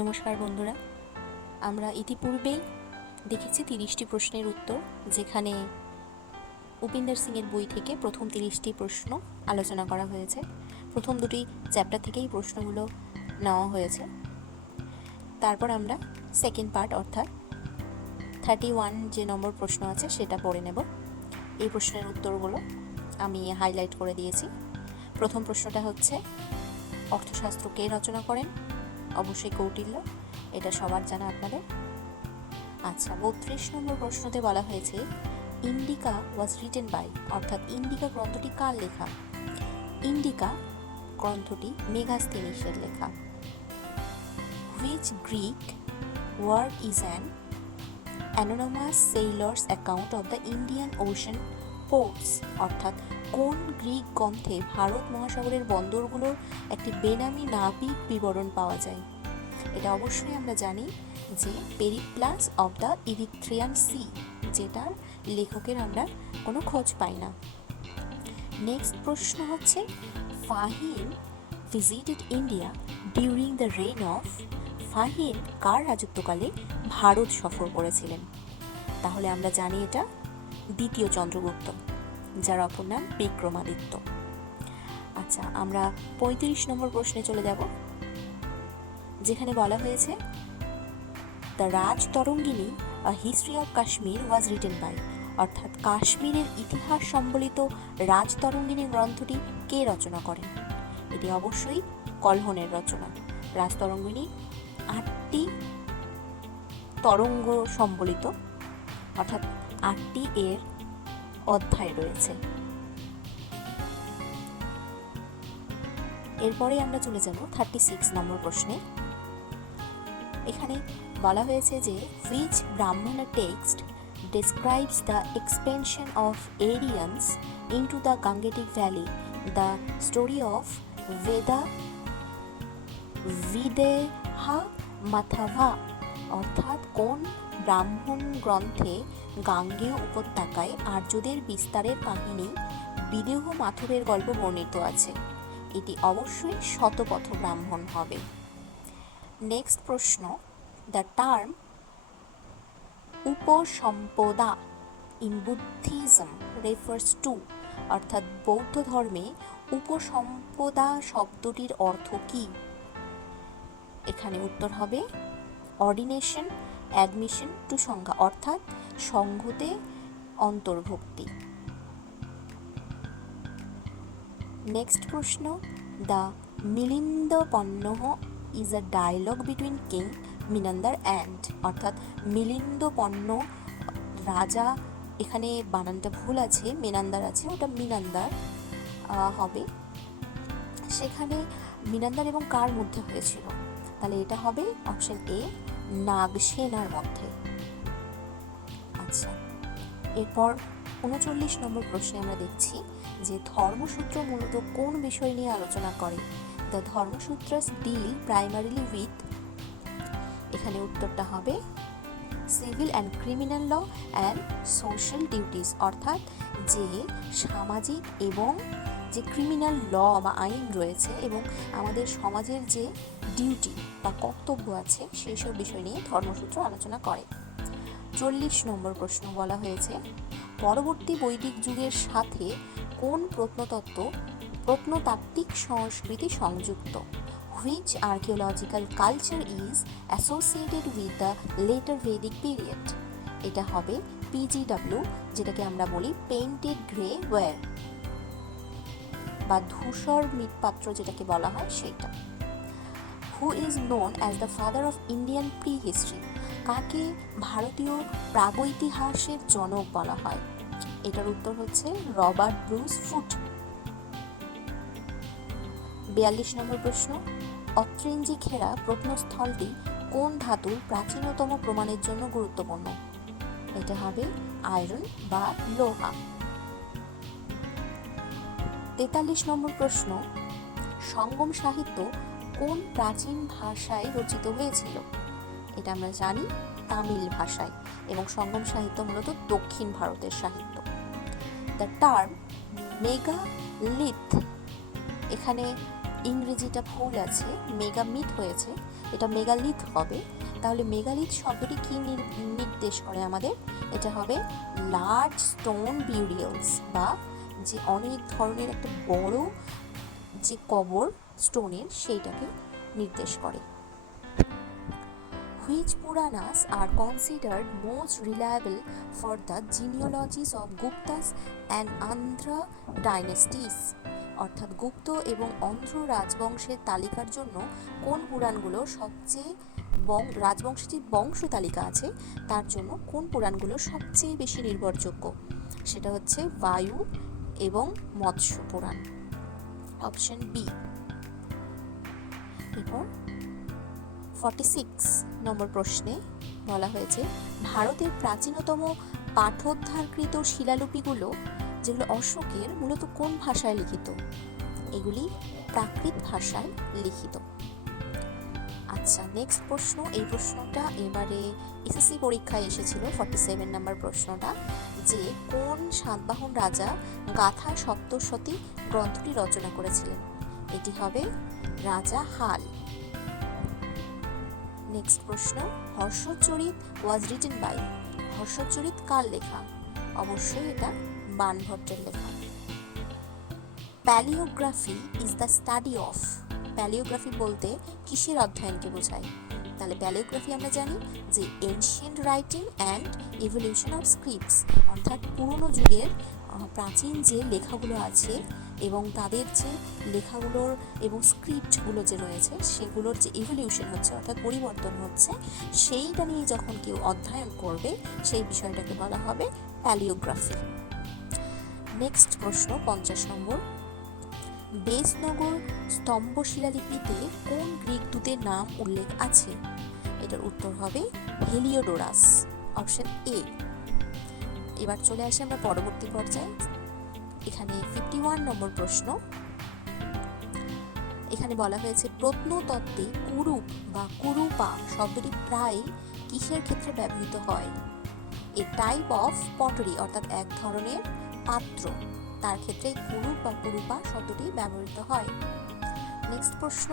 নমস্কার বন্ধুরা, আমরা ইতিপূর্বেই দেখেছি 30টি প্রশ্নের উত্তর, যেখানে উপেন্দ্র সিংয়ের বই থেকে প্রথম 30টি প্রশ্ন আলোচনা করা হয়েছে। প্রথম দুটি চ্যাপ্টার থেকেই প্রশ্নগুলো নেওয়া হয়েছে। তারপর আমরা সেকেন্ড পার্ট অর্থাৎ 31 যে নম্বর প্রশ্ন আছে সেটা পড়ে নেব। এই প্রশ্নের উত্তরগুলো আমি হাইলাইট করে দিয়েছি। প্রথম প্রশ্নটা হচ্ছে, অর্থশাস্ত্র কে রচনা করেন? অবশ্যই কৌটিল্য, এটা সবার জানা আপনাদের। আচ্ছা, 32 নম্বর প্রশ্নতে বলা হয়েছে ইন্ডিকা ওয়াজ রিটেন বাই, অর্থাৎ ইন্ডিকা গ্রন্থটি কার লেখা? ইন্ডিকা গ্রন্থটি মেগাস্থেনিসের লেখা। Which Greek word is an anonymous sailors account of the Indian ocean ports, অর্থাৎ কোন গ্রিক গ্রন্থে ভারত মহাসাগরের বন্দরগুলোর একটি বেনামি নাবিক বিবরণ পাওয়া যায়? এটা অবশ্যই আমরা জানি যে Periplus of the Erythraean Sea, যেটার লেখকের আমরা কোনো খোঁজ পাই না। নেক্সট প্রশ্ন হচ্ছে, Fa Hien visited India during the reign of, Fa Hien কার রাজত্বকালে ভারত সফর করেছিলেন? তাহলে আমরা জানি এটা দ্বিতীয় চন্দ্রগুপ্ত, যার অপর নাম বিক্রমাদিত্য। আচ্ছা, আমরা 35 নম্বর প্রশ্নে চলে যাব, যেখানে বলা হয়েছে the Rajatarangini a history of Kashmir was written by, অর্থাৎ কাশ্মীরের ইতিহাস সম্বলিত রাজতরঙ্গিনী গ্রন্থটি কে রচনা করেন? এটি অবশ্যই কলহনের রচনা। রাজতরঙ্গিনী 8টি তরঙ্গ সম্বলিত, অর্থাৎ 8টি এর অধ্যায় রয়েছে। এরপরে আমরা চলে যাব 36 নম্বর প্রশ্নে। এখানে বলা হয়েছে যে which Brahmana text describes the expansion of Aryans into the Gangetic Valley, the story of Videha Mathava, অর্থাৎ কোন ব্রাহ্মণ গ্রন্থে গাঙ্গেয় উপত্যকায় আর্যদের বিস্তারের কাহিনী বিদেহ মাথুরের গল্প বর্ণিত আছে? এটি অবশ্যই শতপথ ব্রাহ্মণ হবে। নেক্সট প্রশ্ন, the term Upasampada in Buddhism refers to, অর্থাৎ বৌদ্ধ ধর্মে উপসম্পদা শব্দটির অর্থ কি? এখানে উত্তর হবে অর্ডিনেশন অ্যাডমিশন টু সংঘা, অর্থাৎ সংঘতে অন্তর্ভুক্তি। নেক্সট প্রশ্ন, the Milinda Panha is a dialogue between king Menander and, অর্থাৎ মিলিন্দ পন্ন রাজা, এখানে বানানটা ভুল আছে, মেনান্দার আছে, ওটা মিনান্দার হবে। সেখানে মিনান্দার এবং কার মধ্যে হয়েছিল? তাহলে এটা হবে অপশন এ, নাগসেনার মধ্যে। আচ্ছা, এরপর 39 নম্বর প্রশ্নে আমরা দেখছি যে ধর্মসূত্র মূলত কোন বিষয় নিয়ে আলোচনা করে? The Dharmasutras deal primarily with, এখানে উত্তরটা হবে civil and criminal law and social duties, অর্থাৎ যে সামাজিক এবং যে ক্রিমিনাল ল বা আইন রয়েছে এবং আমাদের সমাজের যে ডিউটি বা কর্তব্য আছে সেই সব বিষয় নিয়ে ধর্মসূত্র আলোচনা করে। 40 নম্বর প্রশ্ন বলা হয়েছে, পরবর্তী বৈদিক যুগের সাথে কোন প্রত্নতাত্ত্বিক সংস্কৃতি সংযুক্ত? Which archaeological culture is associated with the letter Vedic period? এটা হবে পিজিডব্লিউ, যেটাকে আমরা বলি পেইন্টেড গ্রে ওয়্যার বা ধূসর মৃৎপাত্র যেটাকে বলা হয় সেইটা। Who is known as the father of Indian pre history? কাকে ভারতীয় প্রাগৈতিহাসের জনক বলা হয়? এটার উত্তর হচ্ছে রবার্ট ব্রুস ফুট। 42 নম্বর প্রশ্ন, অত্রেঞ্জি ঘেরা প্রত্নস্থলটি কোন ধাতুর প্রাচীনতম প্রমাণের জন্য গুরুত্বপূর্ণ? এটা হবে আয়রন বা লোহা। 43 নম্বর প্রশ্ন, সঙ্গম সাহিত্য কোন প্রাচীন ভাষায় রচিত হয়েছিল? এটা আমরা জানি তামিল ভাষায়, এবং সঙ্গম সাহিত্য মূলত দক্ষিণ ভারতের সাহিত্য। দ্য টার্ম মেগালিথ, এখানে ইংরেজিটা ভুল আছে, মেগামিথ হয়েছে, এটা মেগালিথ হবে। তাহলে মেগালিথ শব্দটি কি নির্দেশ করে আমাদের? এটা হবে লার্জ স্টোন বিউরিয়ালস, বা যে অনেক ধরনের একটা বড় যে কবর স্টোনের, সেইটাকে নির্দেশ করে। Which Puranas are considered most reliable for the genealogies of Guptas and Andhra dynasties? অর্থাৎ গুপ্ত এবং অন্ধ্র রাজবংশের তালিকার জন্য কোন পুরাণগুলো সবচেয়ে রাজবংশের যে বংশ তালিকা আছে তার জন্য কোন পুরাণগুলো সবচেয়ে বেশি নির্ভরযোগ্য? সেটা হচ্ছে বায়ু এবং মৎস্য পুরাণ, অপশন বি। এরপর 46 নম্বর প্রশ্নে বলা হয়েছে ভারতের প্রাচীনতম পাঠোদ্ধারকৃত শিলালিপিগুলো যেগুলো অশোকের, মূলত কোন ভাষায় লিখিত? এগুলি প্রাকৃত ভাষায় লিখিত। আচ্ছা, নেক্সট প্রশ্ন। এই প্রশ্নটা এবারে এসএসসি পরীক্ষায় এসেছিল, 47 নম্বর প্রশ্নটা, যে কোন সাতবাহন রাজা গাথা সপ্তশতী গ্রন্থটি রচনা করেছিলেন? এটি হবে রাজা হাল। নেক্সট প্রশ্ন, হর্ষচরিত ওয়াজ রিটেন বাই, হর্ষচরিত কার লেখা? অবশ্যই এটা বাণভট্টের লেখা। Palaeography is the study of, palaeography বলতে কিসের অধ্যয়নকে বোঝায়? তাহলে প্যালিওগ্রাফি আমরা জানি যে ancient writing and evolution of scripts, অর্থাৎ পুরনো যুগের প্রাচীন যে লেখাগুলো আছে এবং তাদের যে লেখাগুলোর এবং স্ক্রিপ্টগুলো যে রয়েছে সেগুলোর যে ইভলিউশন হচ্ছে, অর্থাৎ পরিবর্তন হচ্ছে, সেইটা নিয়ে যখন কেউ অধ্যয়ন করবে সেই বিষয়টাকে বলা হবে প্যালিওগ্রাফি। নেক্সট প্রশ্ন 50 নম্বর, বেসনগর স্তম্ভ শিলালিপিতে কোন গ্রিক দূতের নাম উল্লেখ আছে? এটার উত্তর হবে হেলিওডোরাস, অপশন এ। এবার চলে আসি আমরা পরবর্তী পর্যায়ে। এখানে 51 নম্বর প্রশ্ন, এখানে বলা হয়েছে প্রত্নতত্ত্বে কুরুপ বা কুরুপা শব্দটি প্রায় কিসের ক্ষেত্রে ব্যবহৃত হয়? এ টাইপ অফ পটারি, অর্থাৎ এক ধরনের পাত্র, তার ক্ষেত্রে কুরুপ বা কুরুপা শব্দটি ব্যবহৃত হয়। নেক্সট প্রশ্ন,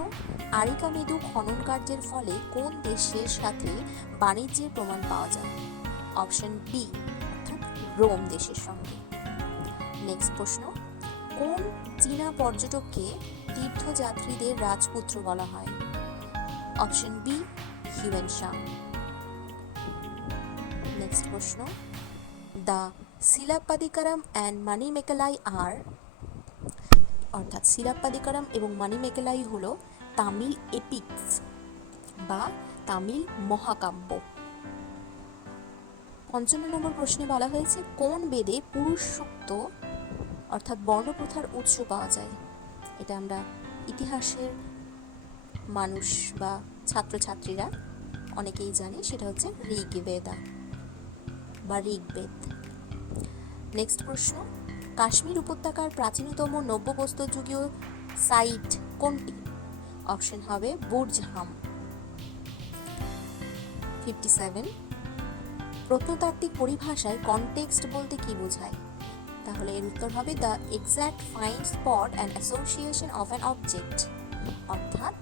আরিকামেদু খনন কার্যের ফলে কোন দেশের সাথে বাণিজ্যের প্রমাণ পাওয়া যায়? অপশন বি, অর্থাৎ রোম দেশের সঙ্গে। নেক্সট প্রশ্ন, কোন চীনা পর্যটককে তীর্থযাত্রীদের রাজপুত্র বলা হয়? Option B, Hiuen Tsang. নেক্সট প্রশ্ন, the Silappadikaram and Manimekalai are, অর্থাৎ শিলাপ্পাদিকারাম এবং মানিমেকালাই হলো তামিল এপিক্স বা তামিল মহাকাব্য। 55 নম্বর প্রশ্নে বলা হয়েছে কোন বেদে পুরুষ সূক্ত অর্থাৎ বর্ণপ্রথার উৎস পাওয়া যায়? এটা আমরা ইতিহাসের মানুষ বা ছাত্রছাত্রীরা অনেকেই জানে, সেটা হচ্ছে ঋগ্বেদা বা ঋগ্বেদ। নেক্সট প্রশ্ন, কাশ্মীর উপত্যকার প্রাচীনতম নব্যপ্রস্তরযুগীয় সাইট কোনটি? অপশন হবে বুর্জহাম। 57, প্রত্নতাত্ত্বিক পরিভাষায় কনটেক্সট বলতে কি বোঝায়? তাহলে এর উত্তর হবে the exact find spot and association of an object, অর্থাৎ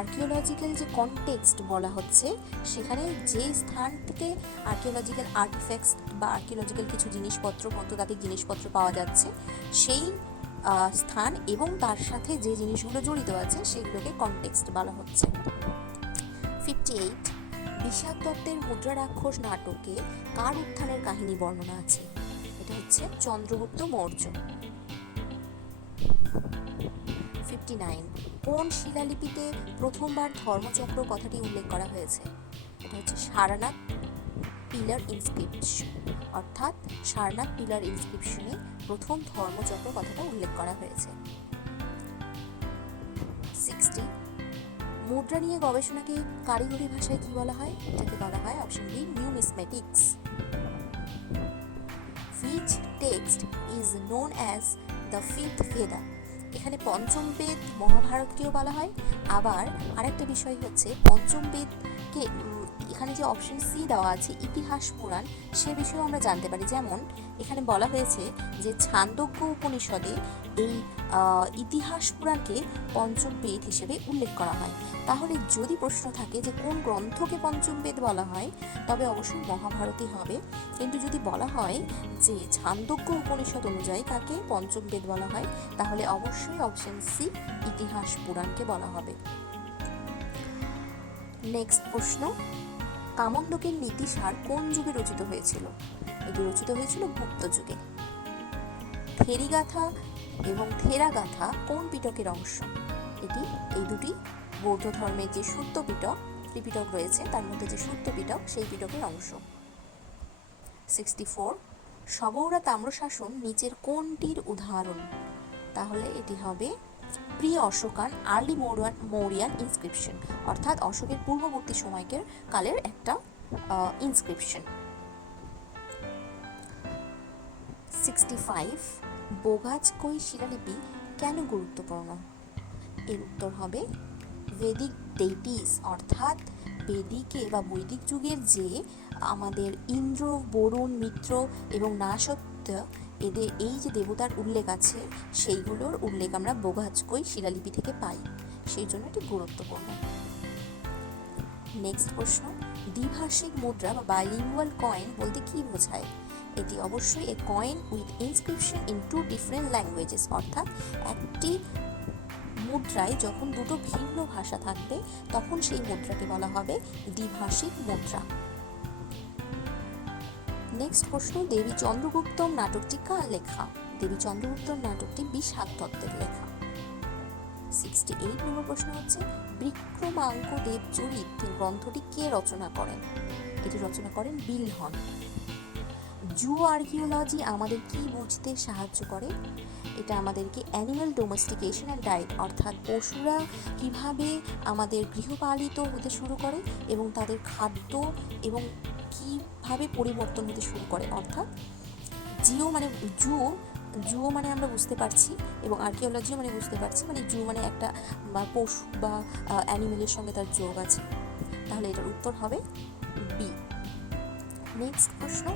আর্কিওলজিক্যাল যে কনটেক্সট বলা হচ্ছে সেখানে যে স্থানটিতে আর্কিওলজিক্যাল আর্টিফ্যাক্টস বা আর্কিওলজিক্যাল কিছু জিনিসপত্র, প্রত্নতাত্ত্বিক জিনিসপত্র পাওয়া যাচ্ছে, সেই স্থান এবং তার সাথে যে জিনিসগুলো জড়িত আছে সেগুলোকে কনটেক্সট বলা হচ্ছে। 58, বিষাদ দত্তের মুদ্রা রাক্ষস নাটকে কার উত্থানের কাহিনী বর্ণনা আছে? এটা হচ্ছে চন্দ্রগুপ্ত মৌর্য। 59, কোন শিলালিপিতে প্রথমবার ধর্মচক্র কথাটি উল্লেখ করা হয়েছে? এটা হচ্ছে সারনাথ পিলার ইনস্ক্রিপশন, অর্থাৎ সারনাথ পিলার ইনস্ক্রিপশনে প্রথম ধর্মচক্র কথাটা উল্লেখ করা হয়েছে। 60, মুদ্রা নিয়ে গবেষণাকে কারিগরি ভাষায় কি বলা হয়? এটাকে বলা হয় option B, numismatics. Which text is known as the fifth Veda? এখানে পঞ্চম বেদ মহাভারতকেও বলা হয়, আবার আরেকটা বিষয় হচ্ছে পঞ্চম বেদকে এখানে এখানে যে অপশন সি দেওয়া আছে ইতিহাস পুরাণ, সে বিষয়েও আমরা জানতে পারি। যেমন এখানে বলা হয়েছে যে ছান্দোগ্য উপনিষদে এই ইতিহাস পুরাণকে পঞ্চম বেদ হিসেবে উল্লেখ করা হয়। তাহলে যদি প্রশ্ন থাকে যে কোন গ্রন্থকে পঞ্চম বেদ বলা হয়, তবে অবশ্যই মহাভারতই হবে। কিন্তু যদি বলা হয় যে ছান্দোগ্য উপনিষদ অনুযায়ী কাকে পঞ্চম বেদ বলা হয়, তাহলে অবশ্যই অপশন সি ইতিহাস পুরাণকে বলা হবে। নেক্সট প্রশ্ন, কামোদ্দকের নীতিসার কোন যুগে রচিত হয়েছিল? এটি রচিত হয়েছিল গুপ্ত যুগে। থেরিগাথা এবং থেরাগাথা কোন পিটকের অংশ? এটি এই দুটি বৌদ্ধ ধর্মের যে সূত্র পিটক, ত্রিপিটক রয়েছে তার মধ্যে যে সূত্র পিটক সেই পিটকের অংশ। 64, সগৌড়া তাম্রশাসন নিচের কোনটির উদাহরণ? তাহলে এটি হবে pre Ashokan early Mauryan inscription, অর্থাৎ অশোকের পূর্ববর্তী সময়কের কালের একটা ইনস্ক্রিপশন। 65, বোগাজকই শিলালিপি কেন গুরুত্বপূর্ণ? এর উত্তর হবে ভেদিক ডেইটিস, অর্থাৎ বেদিকে বা বৈদিক যুগের যে আমাদের ইন্দ্র, বরুণ, মিত্র এবং নাসত্য, এদের এই যে দেবতার উল্লেখ আছে সেইগুলোর উল্লেখ আমরা বোগাজকই শিলালিপি থেকে পাই, সেই জন্য এটি গুরুত্বপূর্ণ। নেক্সট প্রশ্ন, দ্বিভাষিক মুদ্রা বা বাইলিঙ্গুয়াল কয়েন বলতে কি বোঝায়? এটি অবশ্যই a coin with inscription in two different languages, অর্থাৎ একটি মুদ্রায় যখন দুটো ভিন্ন ভাষা থাকবে তখন সেই মুদ্রাকে বলা হবে দ্বিভাষিক মুদ্রা। নেক্সট প্রশ্ন, দেবী চন্দ্রগুপ্তম নাটকটি কার লেখা? দেবী চন্দ্রগুপ্তম নাটকটি বিষাদ দত্তের লেখা। 68 নম্বর প্রশ্ন হচ্ছে, বিক্রমাঙ্ক দেবচরিত গ্রন্থটি কে রচনা করেন? এটি রচনা করেন বিলহন। জু আর্কিওলজি আমাদের কি বুঝতে সাহায্য করে? এটা আমাদেরকে অ্যানিম্যাল ডোমেস্টিকেশন অ্যান্ড ডায়েট, অর্থাৎ পশুরা কিভাবে আমাদের গৃহপালিত হতে শুরু করে এবং তাদের খাদ্য এবং কিভাবে পরিবর্তন হতে শুরু করে, অর্থাৎ জিও মানে জুও মানে আমরা বুঝতে পারছি এবং আর্কিওলজিও মানে বুঝতে পারছি, মানে জু মানে একটা পশু বা অ্যানিমেলের সঙ্গে তার যোগ আছে। তাহলে এটার উত্তর হবে বি। নেক্সট প্রশ্ন,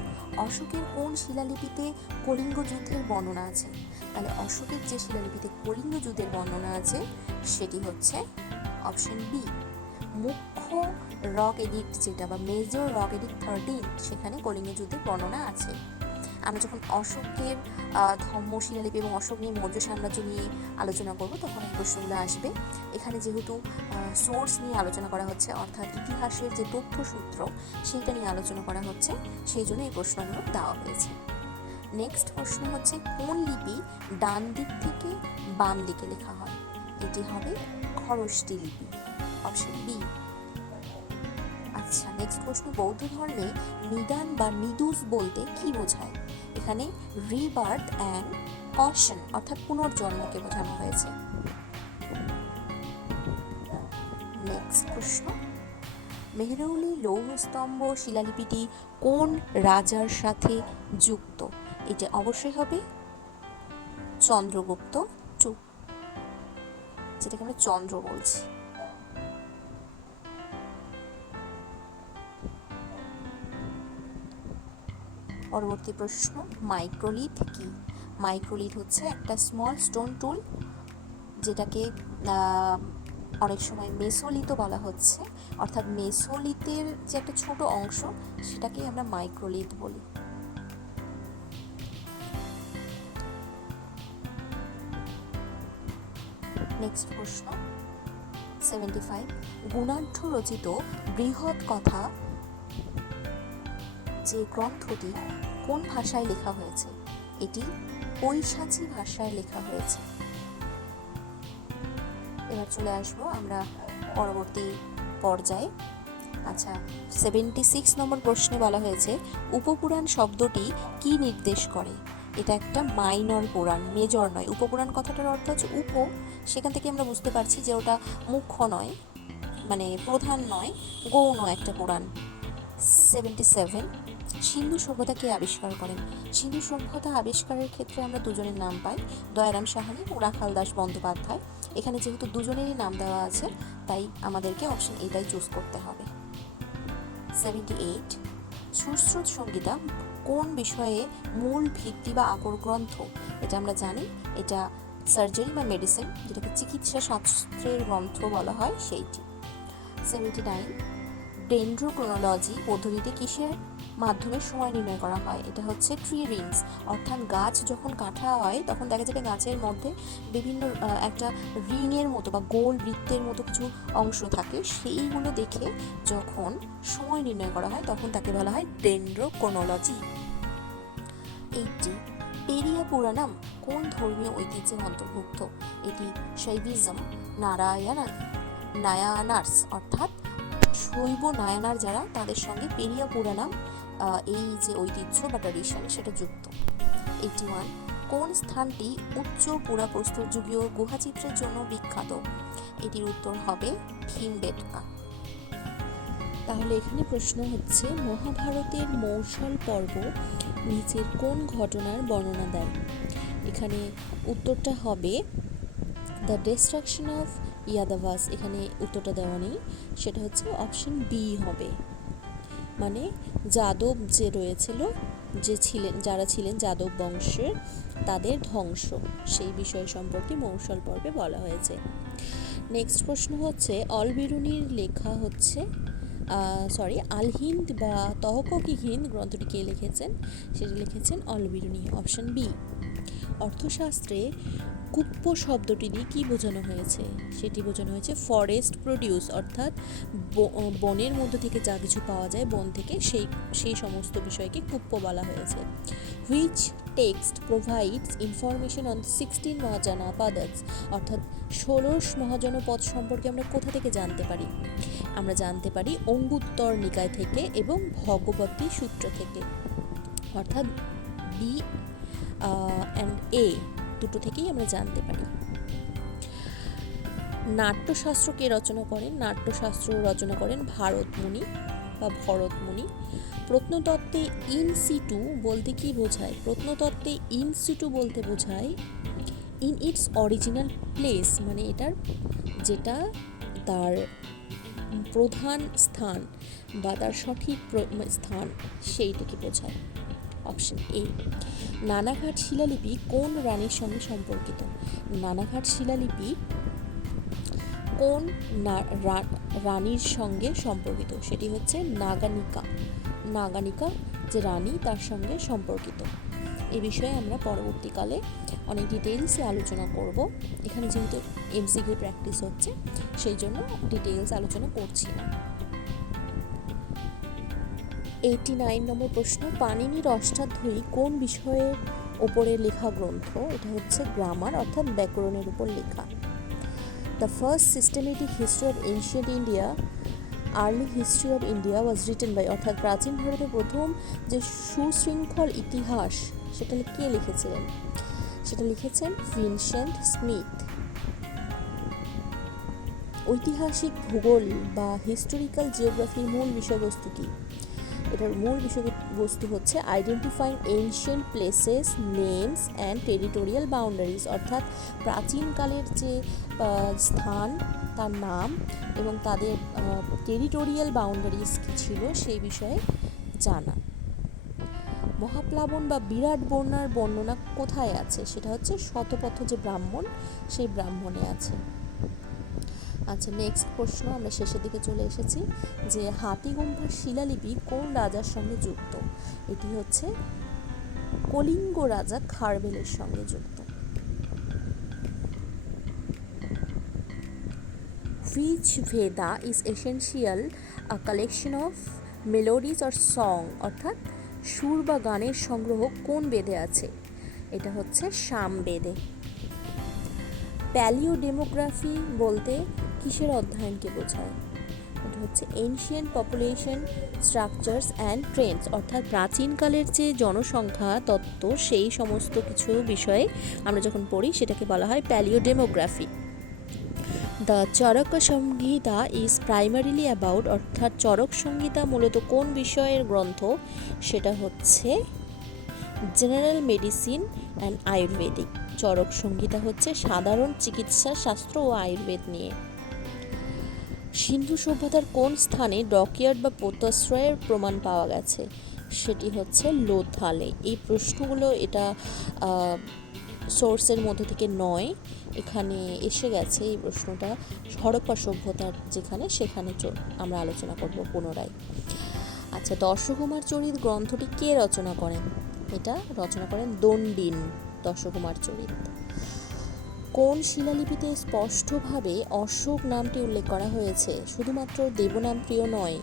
অশোকের কোন শিলালিপিতে কলিঙ্গ যুদ্ধের বর্ণনা আছে? তাহলে অশোকের যে শিলালিপিতে কলিঙ্গ যুদ্ধের বর্ণনা আছে সেটি হচ্ছে অপশন বি। মুখ্য রক এডিক্ট যেটা বা মেজর রক এডিক্ট 13, সেখানে কলিঙ্গ যুদ্ধের বর্ণনা আছে। আমরা যখন অশোকের ধম্ম শিলালিপি এবং অশোক নিয়ে মৌর্য সাম্রাজ্য নিয়ে আলোচনা করব তখন এই প্রশ্নগুলো আসবে। এখানে যেহেতু সোর্স নিয়ে আলোচনা করা হচ্ছে, অর্থাৎ ইতিহাসের যে তথ্যসূত্র সেইটা নিয়ে আলোচনা করা হচ্ছে, সেই জন্য এই প্রশ্নগুলো দেওয়া হয়েছে। নেক্সট প্রশ্ন হচ্ছে, কোন লিপি ডান দিক থেকে বাম দিকে লেখা হয়? এটি হবে খরষ্টি লিপি, অপশন বি। আচ্ছা, নেক্সট প্রশ্ন, বৌদ্ধ ধর্মে নিদান বা নিদুস বলতে কি বোঝায়? এখানে রিবার্থ অ্যান্ড কশন, অর্থাৎ পুনর্জন্মকে বোঝানো হয়েছে। নেক্সট প্রশ্ন, মেহরৌলি লৌহস্তম্ভ শিলালিপিটি কোন রাজার সাথে যুক্ত? এটা অবশ্যই হবে চন্দ্রগুপ্ত যুগ, যেটাকে আমরা চন্দ্র বলছি। পরবর্তী প্রশ্ন, মাইক্রোলিথ কি? মাইক্রোলিথ হচ্ছে একটা স্মল স্টোন টুল, যেটাকে অনেক সময় মেসোলিথও বলা হচ্ছে, অর্থাৎ মেসোলিথের যে একটা ছোট অংশ সেটাকেই আমরা মাইক্রোলিথ বলি। নেক্সট প্রশ্ন 75, গুণাঢ্য রচিত বৃহৎ কথা যে গ্রন্থটি কোন ভাষায় লেখা হয়েছে? এটি পৈশাচী ভাষায় লেখা হয়েছে। এবার চলে আসবো আমরা পরবর্তী পর্যায়ে। আচ্ছা, 76 নম্বর প্রশ্নে বলা হয়েছে, উপপুরাণ শব্দটি কি নির্দেশ করে? এটা একটা মাইনর পুরাণ, মেজর নয়। উপপুরাণ কথাটার অর্থ হচ্ছে উপ, সেখান থেকে আমরা বুঝতে পারছি যে ওটা মুখ্য নয়, মানে প্রধান নয়, গৌণ একটা পুরাণ। 77, সিন্ধু সভ্যতা কে আবিষ্কার করেন? সিন্ধু সভ্যতা আবিষ্কারের ক্ষেত্রে আমরা দুজনের নাম পাই, দয়ারাম সাহানি ও রাখাল দাস বন্দ্যোপাধ্যায়। এখানে যেহেতু দুজনেরই নাম দেওয়া আছে তাই আমাদেরকে অপশন এটাই চুজ করতে হবে। 78, সুশ্রুত সংহিতা কোন বিষয়ে মূল ভিত্তি বা আকর গ্রন্থ? এটা আমরা জানি, এটা সার্জারি বা মেডিসিন, যেটাকে চিকিৎসা শাস্ত্রের গ্রন্থ বলা হয়, সেইটি। 79, ডেন্ড্রোক্রোনোলজি পদ্ধতিতে কিসের মাধ্যমে সময় নির্ণয় করা হয়? এটা হচ্ছে ট্রি রিংস, অর্থাৎ গাছ যখন কাটা হয় তখন দেখা যাবে গাছের মধ্যে বিভিন্ন একটা রিংয়ের মতো বা গোল বৃত্তের মতো কিছু অংশ থাকে, সেইগুলো দেখে যখন সময় নির্ণয় করা হয় তখন তাকে বলা হয় ডেন্ড্রোক্রোনোলজি। 80, পেরিয়া পুরাণাম কোন ধর্মীয় ঐতিহ্যের অন্তর্ভুক্ত? এটি শৈবিজম, নায়ানার্স অর্থাৎ শৈব নায়ানার যারা, তাদের সঙ্গে পেরিয়া পুরাণাম এই যে ঐতিহ্য বা ট্র্যাডিশন সেটা যুক্ত। 81, কোন স্থানটি উচ্চ পুরাপ্রস্তর যুগীয় গুহাচিত্রের জন্য বিখ্যাত? এটির উত্তর হবে ভীমবেটকা। তাহলে এখানে প্রশ্ন হচ্ছে, মহাভারতের মৌসল পর্ব নিচের কোন ঘটনার বর্ণনা দেয়? এখানে উত্তরটা হবে দ্য ডিস্ট্রাকশন অফ ইয়াদাভাস। এখানে উত্তরটা দেওয়া নেই, সেটা হচ্ছে অপশন বি হবে, মানে যাদব যে রয়েছিল, যারা ছিলেন যাদব বংশের, তাদের ধ্বংস, সেই বিষয় সম্পর্কে মৌসল পর্বে বলা হয়েছে। নেক্সট প্রশ্ন হচ্ছে, অলবিরুনির লেখা হচ্ছে আল হিন্দ বা তহককি হিন্দ গ্রন্থটি কে লিখেছেন? সেটি লিখেছেন অলবিরুনি, অপশন বি। অর্থশাস্ত্রে কুপ্প শব্দটি দিয়ে কী বোঝানো হয়েছে? সেটি বোঝানো হয়েছে ফরেস্ট প্রডিউস, অর্থাৎ বনের মধ্যে থেকে যা কিছু পাওয়া যায় বন থেকে, সেই সমস্ত বিষয়কে কুপ্প বলা হয়েছে। Which text provides information on 16 মহাজনপদাস, অর্থাৎ 16 মহাজনপদ সম্পর্কে আমরা কোথা থেকে জানতে পারি? আমরা জানতে পারি অঙ্গুত্তর নিকায় থেকে এবং ভগবতী সূত্র থেকে, অর্থাৎ বি অ্যান্ড এ দুটো থেকেই আমরা জানতে পারি। নাট্যশাস্ত্র কে রচনা করেন? নাট্যশাস্ত্র রচনা করেন ভরতমুনি। প্রত্নতত্ত্বে ইন সিটু বলতে কি বোঝায়? প্রত্নতত্ত্বে ইন সিটু বলতে বোঝায় ইন ইটস অরিজিনাল প্লেস, মানে এটার যেটা তার প্রধান স্থান বা তার সঠিক স্থান, সেইটাকে বোঝায়, অপশন এ। নানাঘাট শিলালিপি কোন রানীর সঙ্গে সম্পর্কিত? নানাঘাট শিলালিপি কোন রানীর সঙ্গে সম্পর্কিত? সেটি হচ্ছে নাগানিকা যে রানী, তার সঙ্গে সম্পর্কিত। এ বিষয়ে আমরা পরবর্তীকালে অনেক ডিটেইলসে আলোচনা করব। এখানে যেহেতু এমসিকিউ প্র্যাকটিস হচ্ছে, সেই জন্য ডিটেইলস আলোচনা করছি না। 89 নম্বর প্রশ্ন, পাণিনির অষ্টাধ্যায়ী কোন বিষয়ের ওপরে লেখা গ্রন্থ? এটা হচ্ছে গ্রামার, অর্থাৎ ব্যাকরণের উপর লেখা। The first systematic history of ancient India, early history of India was written by, অর্থাৎ প্রাচীন ভারতের প্রথম যে সুশৃঙ্খল ইতিহাস, সেটা কে লিখেছিলেন? সেটা লিখেছেন ভিনসেন্ট স্মিথ। ঐতিহাসিক ভূগোল বা হিস্টোরিক্যাল জিওগ্রাফির মূল বিষয়বস্তু কি? এটার মূল বিষয়বস্তু হচ্ছে identifying ancient places, names and territorial boundaries, অর্থাৎ প্রাচীনকালের যে স্থান, তার নাম এবং তাদের টেরিটোরিয়াল বাউন্ডারিজ কী ছিল সেই বিষয়ে জানা। মহাপ্লাবন বা বিরাট বন্যার বর্ণনা কোথায় আছে? সেটা হচ্ছে শতপথ যে ব্রাহ্মণ, সেই ব্রাহ্মণে আছে। আচ্ছা, নেক্সট প্রশ্ন, আমরা শেষের দিকে চলে এসেছি, যে হাতিগুম্ফার শিলালিপি কোন রাজার সঙ্গে যুক্ত? এটি হচ্ছে কলিঙ্গ রাজা খারবেলের সঙ্গে যুক্ত। Which Veda is essential a collection of melodies or song, অর্থাৎ সুর বা গানের সংগ্রহ কোন বেদে আছে? এটা হচ্ছে সামবেদে। প্যালিওডেমোগ্রাফি বলতে কিসের অধ্যয়নকে বোঝায়? এটা হচ্ছে ancient population structures and Trends, অর্থাৎ প্রাচীনকালের যে জনসংখ্যা তত্ত্ব, সেই সমস্ত কিছু বিষয়ে আমরা যখন পড়ি সেটাকে বলা হয় palaeodemography. The Charaka Samhita is primarily about, অর্থাৎ চরক সংহিতা মূলত কোন বিষয়ের গ্রন্থ? সেটা হচ্ছে general medicine and ayurvedic. Charaka Samhita হচ্ছে সাধারণ চিকিৎসা শাস্ত্র ও আয়ুর্বেদ নিয়ে। সিন্ধু সভ্যতার কোন স্থানে ডকইয়ার্ড বা পোতাশ্রয়ের প্রমাণ পাওয়া গেছে? সেটি হচ্ছে লোথালে। এই প্রশ্নগুলো এটা সোর্সের মধ্যে থেকে নয়, এখানে এসে গেছে এই প্রশ্নটা হরপ্পা সভ্যতার যেখানে, সেখানে আমরা আলোচনা করব পুনরায়। আচ্ছা, দশকুমার চরিত গ্রন্থটি কে রচনা করেন? এটা রচনা করেন দণ্ডিন দশকুমার চরিত। কোন শিলালিপিতে স্পষ্টভাবে অশোক নামটি উল্লেখ করা হয়েছে? শুধুমাত্র দেবনামটিও নয়,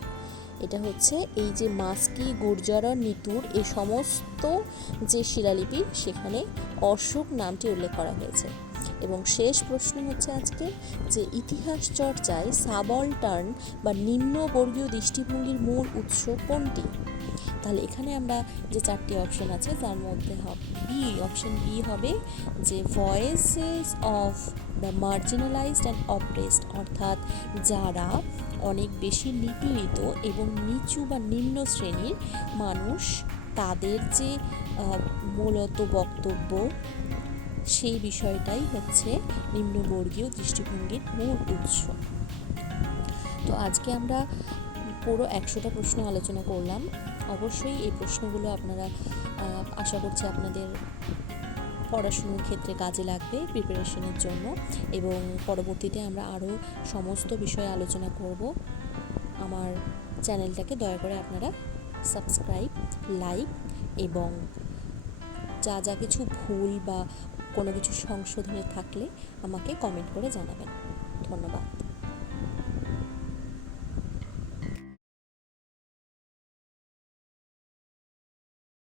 এটা হচ্ছে এই যে মাস্কি, গুর্জারা, নিতুর এই সমস্ত যে শিলালিপি সেখানে অশোক নামটি উল্লেখ করা হয়েছে। এবং শেষ প্রশ্ন হচ্ছে আজকে যে ইতিহাস চর্চায় সাবলটার্ন বা নিম্নবর্গীয় দৃষ্টিভঙ্গির মূল উৎস কোনটি? তাহলে এখানে আমরা যে চারটি অপশন আছে তার মধ্যে অপশন বি হবে যে voices of the marginalised and oppressed, অর্থাৎ যারা অনেক বেশি নিপীড়িত এবং নিচু বা নিম্ন শ্রেণীর মানুষ, তাদের যে মূলত বক্তব্য, সেই বিষয়টাই হচ্ছে নিম্নবর্গীয় দৃষ্টিভঙ্গির মূল উৎস। তো আজকে আমরা পুরো 100টা প্রশ্ন আলোচনা করলাম। অবশ্যই এই প্রশ্নগুলো আপনারা আশা করছি আপনাদের পড়াশুনোর ক্ষেত্রে কাজে লাগবে প্রিপারেশনের জন্য, এবং পরবর্তীতে আমরা আরও সমস্ত বিষয়ে আলোচনা করব। আমার চ্যানেলটাকে দয়া করে আপনারা সাবস্ক্রাইব, লাইক এবং যা যা কিছু ভুল বা কোনো কিছু সংশোধনের থাকলে আমাকে কমেন্ট করে জানাবেন। ধন্যবাদ।